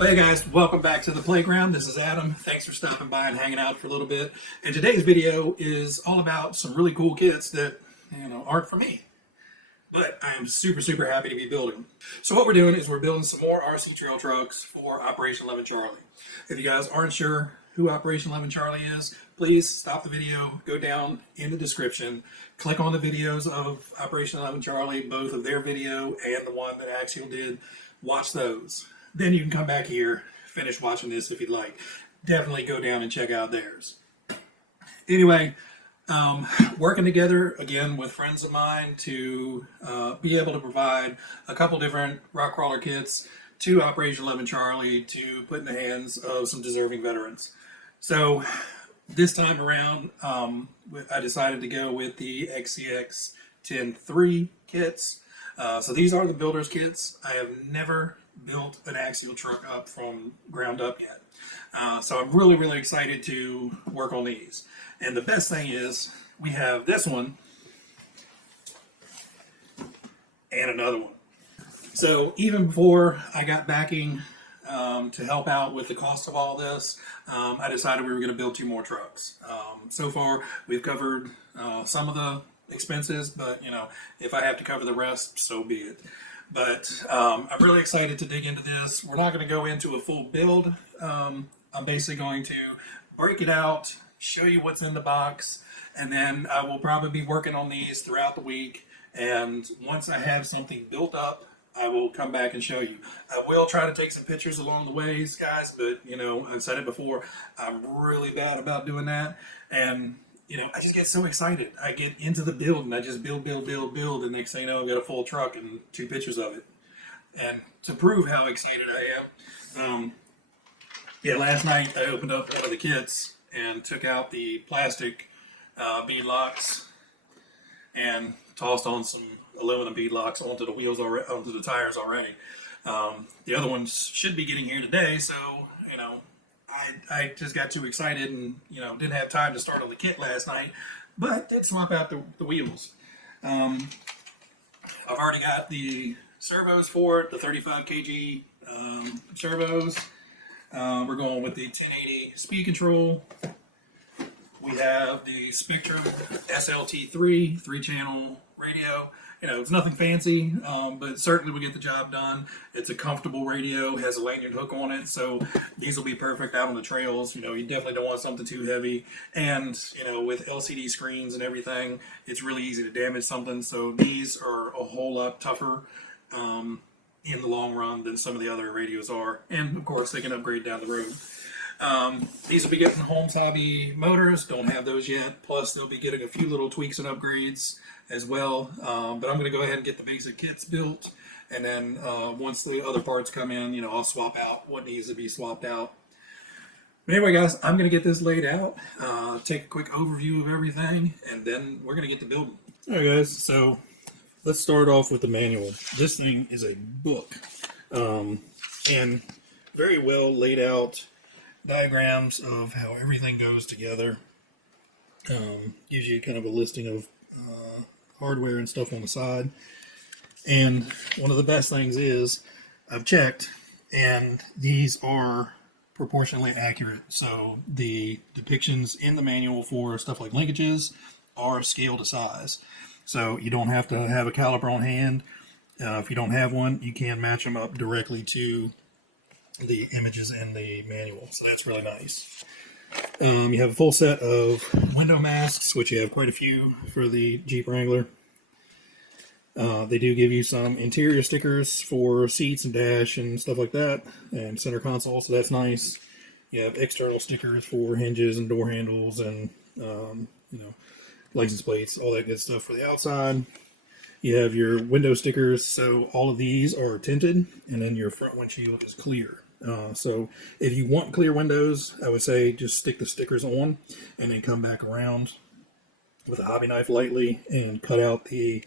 Well, hey guys, welcome back to the playground. This is Adam. Thanks for stopping by and hanging out for a little bit. And today's video is all about some really cool kits that, aren't for me. But I am super happy to be building them. So what we're doing is we're building some more RC trail trucks for Operation 11 Charlie. If you guys aren't sure who Operation 11 Charlie is, please stop the video, go down in the description, click on the videos of Operation 11 Charlie, both of their video and the one that Axial did. Watch those. Then you can come back here, finish watching this if you'd like. Definitely go down and check out theirs. Anyway, working together again with friends of mine to be able to provide a couple different rock crawler kits to Operation 11 Charlie to put in the hands of some deserving veterans. So this time around, I decided to go with the XCX 10-3 kits. So these are the builder's kits. I have never built an axial truck up from ground up yet. So I'm really excited to work on these. And the best thing is we have this one and another one. So even before I got backing to help out with the cost of all this, I decided we were going to build 2 more trucks. So far we've covered some of the expenses, but if I have to cover the rest, so be it. But I'm really excited to dig into this. We're not going to go into a full build. I'm basically going to break it out, show you what's in the box, and then I will probably be working on these throughout the week. And once I have something built up, I will come back and show you. I will try to take some pictures along the ways, guys, but I've said it before, I'm really bad about doing that. And I just get so excited. I get into the build and I just build. And next thing you know, I've got a full truck and 2 pictures of it. And to prove how excited I am, last night I opened up one of the kits and took out the plastic bead locks and tossed on some aluminum bead locks onto the wheels already, onto the tires already. The other ones should be getting here today, so I just got too excited and didn't have time to start on the kit last night, but did swap out the wheels. I've already got the servos for it, the 35 kg servos. We're going with the 1080 speed control. We have the Spectrum SLT3 3-channel radio. It's nothing fancy, but certainly will get the job done. It's a comfortable radio, has a lanyard hook on it, so these will be perfect out on the trails. You definitely don't want something too heavy. And, with LCD screens and everything, it's really easy to damage something. So these are a whole lot tougher in the long run than some of the other radios are. And, of course, they can upgrade down the road. These will be getting Holmes Hobby motors, don't have those yet, plus they'll be getting a few little tweaks and upgrades as well, but I'm going to go ahead and get the basic kits built, and then once the other parts come in, I'll swap out what needs to be swapped out. But anyway guys, I'm going to get this laid out, take a quick overview of everything, and then we're going to get to building. Alright guys, so let's start off with the manual. This thing is a book, and very well laid out diagrams of how everything goes together. Gives you kind of a listing of hardware and stuff on the side. And one of the best things is I've checked, and these are proportionally accurate. So the depictions in the manual for stuff like linkages are scaled to size. So you don't have to have a caliper on hand. If you don't have one, you can match them up directly to the images in the manual, so that's really nice. You have a full set of window masks, which you have quite a few for the Jeep Wrangler. They do give you some interior stickers for seats and dash and stuff like that, and center console, so that's nice. You have external stickers for hinges and door handles and license plates, all that good stuff for the outside. You have your window stickers, so all of these are tinted, and then your front windshield is clear. So if you want clear windows, I would say just stick the stickers on and then come back around with a hobby knife lightly and cut out the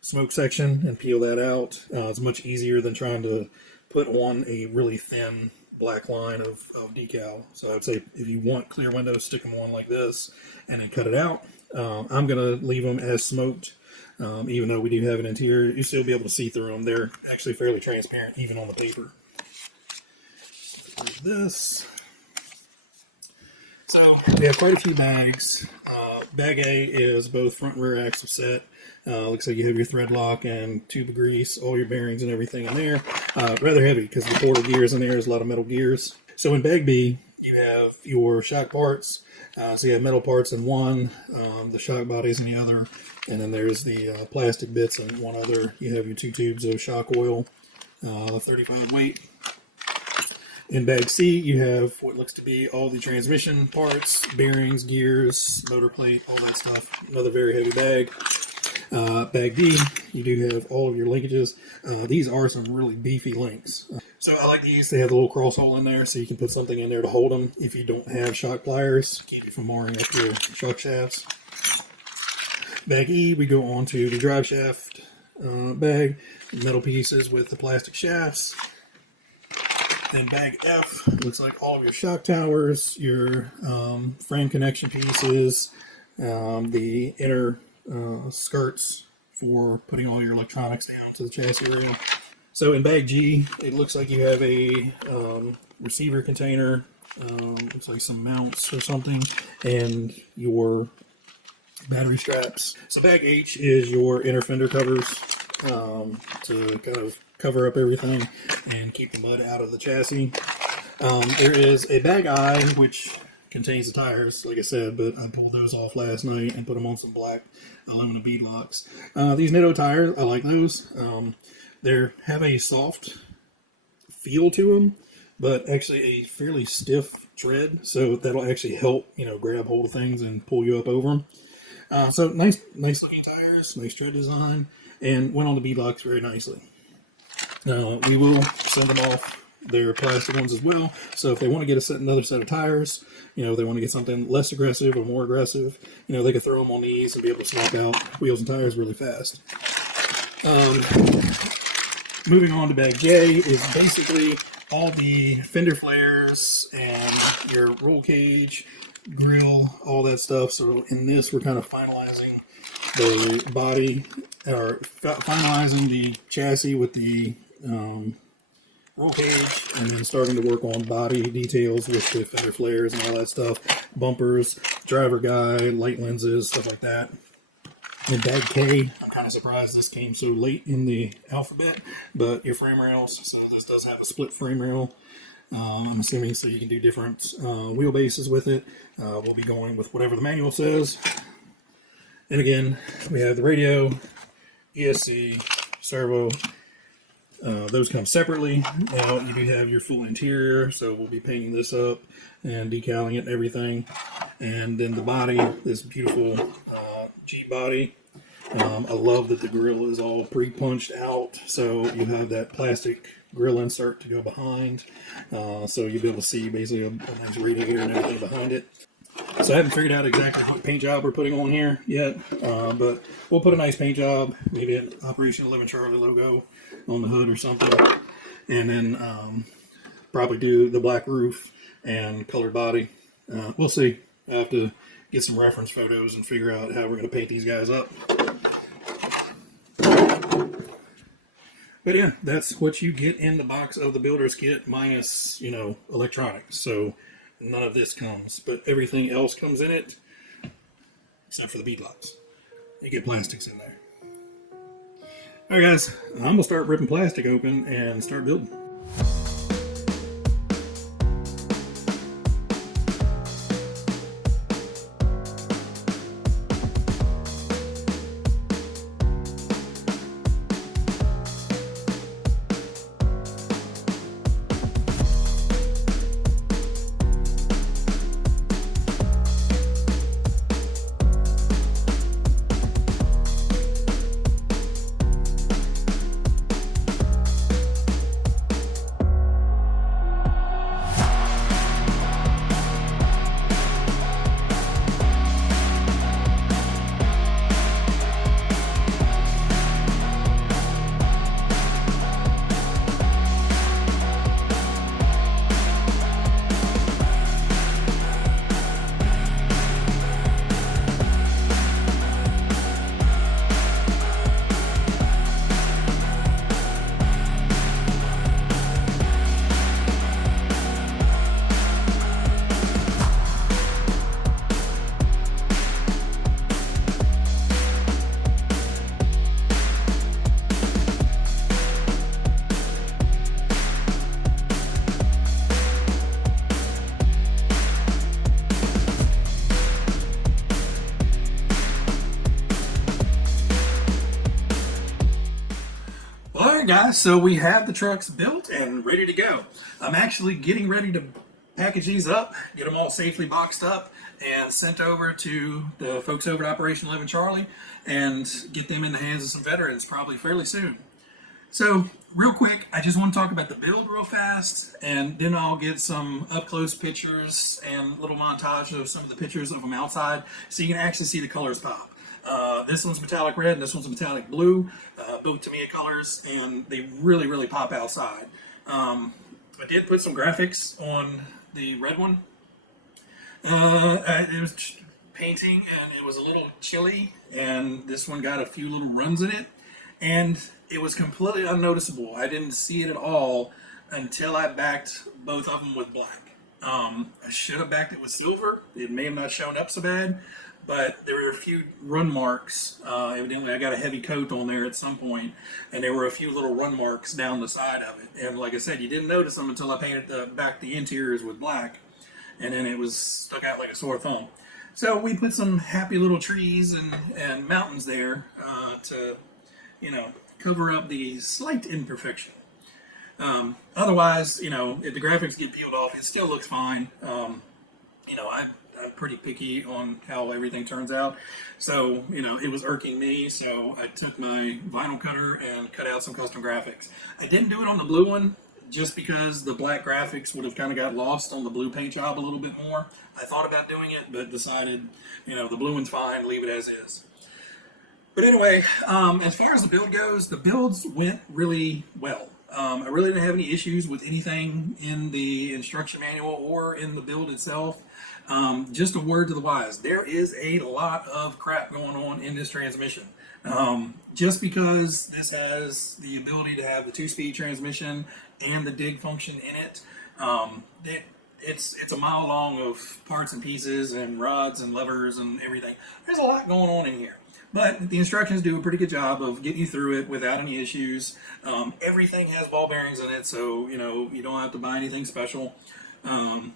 smoke section and peel that out. It's much easier than trying to put on a really thin black line of decal. So I would say if you want clear windows, stick them on like this and then cut it out. I'm going to leave them as smoked. Even though we do have an interior, you still be able to see through them. They're actually fairly transparent even on the paper. through this. So we have quite a few bags. Bag A is both front and rear axle set. Looks like you have your thread lock and tube of grease, all your bearings and everything in there. Rather heavy because the portal gears in there is a lot of metal gears. So in bag B, you have your shock parts. So you have metal parts in one, the shock bodies in the other, and then there's the plastic bits in one other. You have your 2 tubes of shock oil, 35 weight. In bag C, you have what looks to be all the transmission parts, bearings, gears, motor plate, all that stuff. Another very heavy bag. Bag D, you do have all of your linkages. These are some really beefy links. So I like these. They have a little cross hole in there so you can put something in there to hold them if you don't have shock pliers. Keep you from marring up your shock shafts. Bag E, we go on to the drive shaft bag. Metal pieces with the plastic shafts. Then bag F looks like all of your shock towers, your frame connection pieces, the inner skirts for putting all your electronics down to the chassis rail. So in bag G, it looks like you have a receiver container, looks like some mounts or something, and your battery straps. So bag H is your inner fender covers to kind of cover up everything and keep the mud out of the chassis. There is a bag I, which contains the tires, like I said, but I pulled those off last night and put them on some black aluminum bead locks. These Nitto tires, I like those. They have a soft feel to them, but actually a fairly stiff tread, so that'll actually help, grab hold of things and pull you up over them. So nice looking tires, nice tread design, and went on the bead locks very nicely. We will send them off their plastic ones as well. So if they want to get another set of tires, if they want to get something less aggressive or more aggressive, they could throw them on these and be able to swap out wheels and tires really fast. Moving on to bag J is basically all the fender flares and your roll cage, grill, all that stuff. So in this, we're kind of finalizing the body, or finalizing the chassis with the roll cage, and then starting to work on body details with the fender flares and all that stuff, bumpers, driver guide, light lenses, stuff like that. In bag K, I'm kind of surprised this came so late in the alphabet, but your frame rails, so this does have a split frame rail, I'm assuming, so you can do different wheelbases with it. We'll be going with whatever the manual says. And again, we have the radio, ESC, servo. Those come separately. Now you do have your full interior, so we'll be painting this up and decaling it and everything. And then the body, this beautiful Jeep body. I love that the grill is all pre-punched out, so you have that plastic grill insert to go behind. So you'll be able to see basically a nice radiator and everything behind it. So I haven't figured out exactly what paint job we're putting on here yet, but we'll put a nice paint job, maybe an Operation 11 Charlie logo on the hood or something, and then probably do the black roof and colored body. We'll see. I have to get some reference photos and figure out how we're going to paint these guys up. But yeah, that's what you get in the box of the builder's kit, minus, electronics. So none of this comes, but everything else comes in it, except for the bead locks. You get plastics in there. Alright guys, I'm going to start ripping plastic open and start building. Alright guys, so we have the trucks built and ready to go. I'm actually getting ready to package these up, get them all safely boxed up and sent over to the folks over at Operation 11 Charlie and get them in the hands of some veterans probably fairly soon. So real quick, I just want to talk about the build real fast, and then I'll get some up-close pictures and little montage of some of the pictures of them outside so you can actually see the colors pop. This one's metallic red and this one's metallic blue, both Tamiya colors, and they really pop outside. I did put some graphics on the red one. It was painting and it was a little chilly, and this one got a few little runs in it, and it was completely unnoticeable. I didn't see it at all until I backed both of them with black. I should have backed it with silver. It may have not shown up so bad, but there were a few run marks. Evidently I got a heavy coat on there at some point, and there were a few little run marks down the side of it. And like I said, you didn't notice them until I painted back the interiors with black, and then it was stuck out like a sore thumb. So we put some happy little trees and mountains there to, cover up the slight imperfection. Otherwise, if the graphics get peeled off, it still looks fine. I'm pretty picky on how everything turns out. So, it was irking me, so I took my vinyl cutter and cut out some custom graphics. I didn't do it on the blue one just because the black graphics would have kind of got lost on the blue paint job a little bit more. I thought about doing it, but decided, the blue one's fine, leave it as is. But anyway, as far as the build goes, the builds went really well. I really didn't have any issues with anything in the instruction manual or in the build itself. Just a word to the wise, there is a lot of crap going on in this transmission. Just because this has the ability to have the 2-speed transmission and the dig function in it, it's a mile long of parts and pieces and rods and levers and everything. There's a lot going on in here. But the instructions do a pretty good job of getting you through it without any issues. Everything has ball bearings in it, so you don't have to buy anything special. I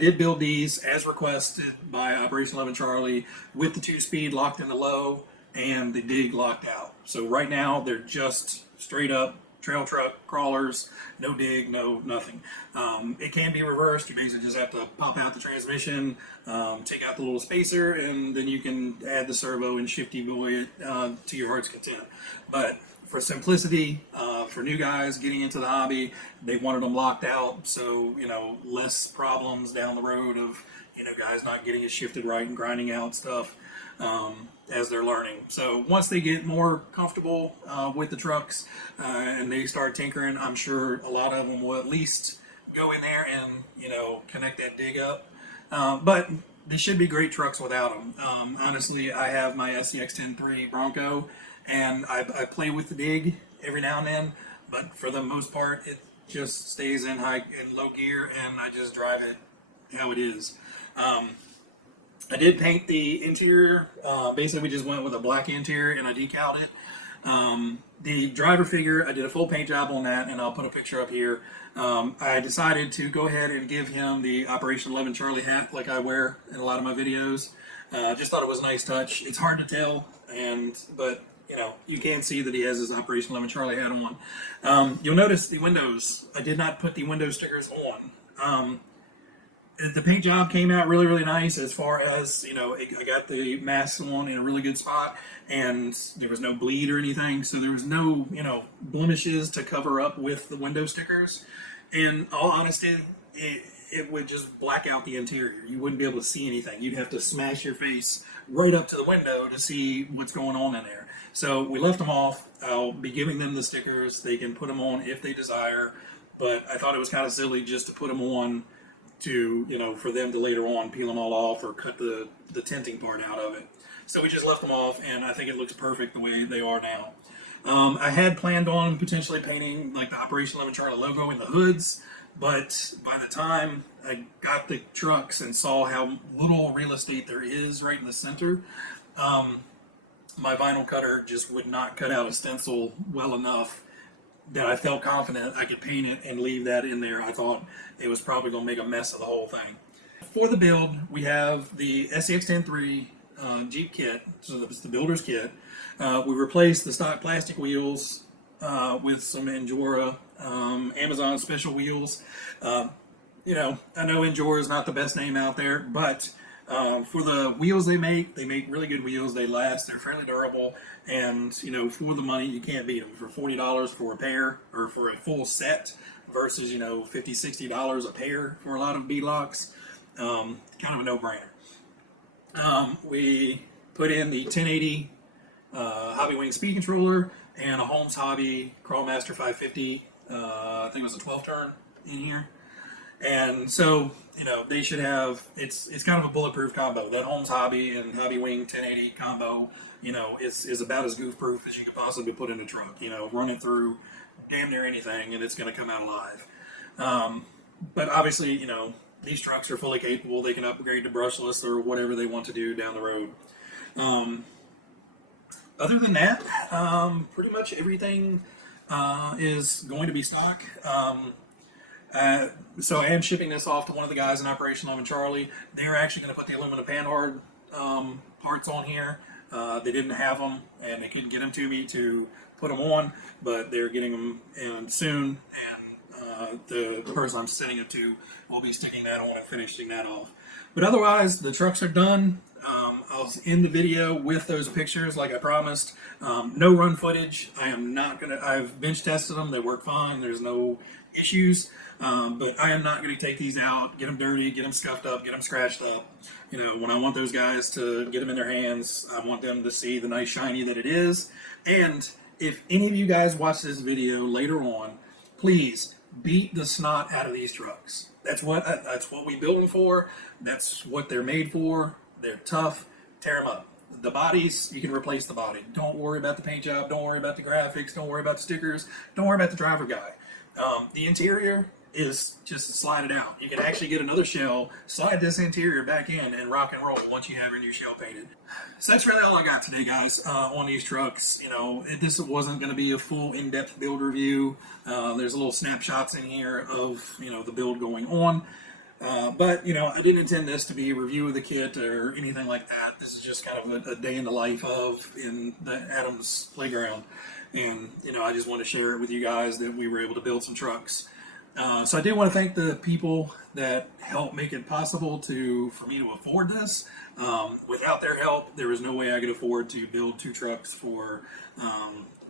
did build these as requested by Operation 11 Charlie with the 2-speed locked in the low and the dig locked out. So right now they're just straight up trail truck crawlers, no dig, no nothing. It can be reversed. You basically just have to pop out the transmission, take out the little spacer, and then you can add the servo and shifty boy it to your heart's content. But for simplicity, for new guys getting into the hobby, they wanted them locked out, so less problems down the road of guys not getting it shifted right and grinding out stuff as they're learning. So once they get more comfortable with the trucks and they start tinkering, I'm sure a lot of them will at least go in there and connect that dig up. But they should be great trucks without them. Honestly, I have my SCX 10.3 Bronco, and I play with the dig every now and then, but for the most part it just stays in low gear, and I just drive it how it is. I did paint the interior. Basically we just went with a black interior and I decaled it. The driver figure, I did a full paint job on that, and I'll put a picture up here. I decided to go ahead and give him the Operation 11 Charlie hat like I wear in a lot of my videos. Just thought it was a nice touch. It's hard to tell, but you can see that he has his Operation 11 Charlie hat on. You'll notice the windows. I did not put the window stickers on. The paint job came out really nice as far as, I got the mask on in a really good spot, and there was no bleed or anything, so there was no, blemishes to cover up with the window stickers. In all honesty, it would just black out the interior. You wouldn't be able to see anything. You'd have to smash your face right up to the window to see what's going on in there. So we left them off. I'll be giving them the stickers. They can put them on if they desire, but I thought it was kind of silly just to put them on to, for them to later on peel them all off or cut the tinting part out of it. So we just left them off, and I think it looks perfect the way they are now. I had planned on potentially painting like the Operation 11 Charlie logo in the hoods, but by the time I got the trucks and saw how little real estate there is right in the center, my vinyl cutter just would not cut out a stencil well enough that I felt confident I could paint it and leave that in there. I thought it was probably going to make a mess of the whole thing. For the build, we have the SCX 10.3 Jeep kit, so it's the builder's kit. We replaced the stock plastic wheels with some Endura Amazon special wheels. I know Endura is not the best name out there, but for the wheels they make really good wheels. They last, they're fairly durable, and for the money, you can't beat them. For $40 for a pair, or for a full set, versus $50-$60 a pair for a lot of beadlocks, kind of a no-brainer. We put in the 1080 Hobby Wing speed controller and a Holmes Hobby Crawlmaster 550. I think it was a 12 turn in here. And so, they should have, it's kind of a bulletproof combo. That Holmes Hobby and Hobby Wing 1080 combo, is about as goof proof as you could possibly put in a truck. Run it through damn near anything and it's going to come out alive. But obviously, these trucks are fully capable. They can upgrade to brushless or whatever they want to do down the road. Other than that, pretty much everything is going to be stock. So I am shipping this off to one of the guys in Operation 11 Charlie. They're actually going to put the aluminum panhard parts on here. They didn't have them, and they couldn't get them to me to put them on, but they're getting them in soon, and the person I'm sending it to will be sticking that on and finishing that off. But otherwise, the trucks are done. I'll end the video with those pictures like I promised. No run footage. I've bench tested them. They work fine. There's no issues. But I am not going to take these out, get them dirty, get them scuffed up, get them scratched up. When I want those guys to get them in their hands, I want them to see the nice shiny that it is. And if any of you guys watch this video later on, please beat the snot out of these trucks. That's what we build them for. That's what they're made for. They're tough. Tear them up. The bodies, you can replace the body. Don't worry about the paint job. Don't worry about the graphics. Don't worry about the stickers. Don't worry about the driver guy. The interior is just slide it out. You can actually get another shell, slide this interior back in, and rock and roll once you have your new shell painted. So that's really all I got today, guys, on these trucks. This wasn't going to be a full in-depth build review. There's a little snapshots in here of the build going on. But I didn't intend this to be a review of the kit or anything like that. This is just kind of a day in the life in the Addam's playground. And, I just want to share it with you guys that we were able to build some trucks. So I do want to thank the people that helped make it possible for me to afford this. Without their help, there was no way I could afford to build 2 trucks for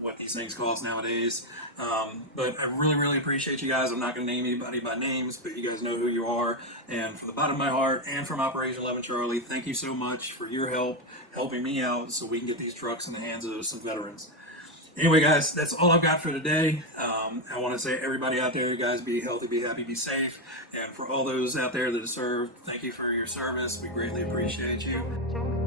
what these things cost nowadays. But I really, really appreciate you guys. I'm not going to name anybody by names, but you guys know who you are. And from the bottom of my heart and from Operation 11 Charlie, thank you so much for your help, helping me out so we can get these trucks in the hands of some veterans. Anyway, guys, that's all I've got for today. I want to say everybody out there, guys, be healthy, be happy, be safe. And for all those out there that have served, thank you for your service. We greatly appreciate you.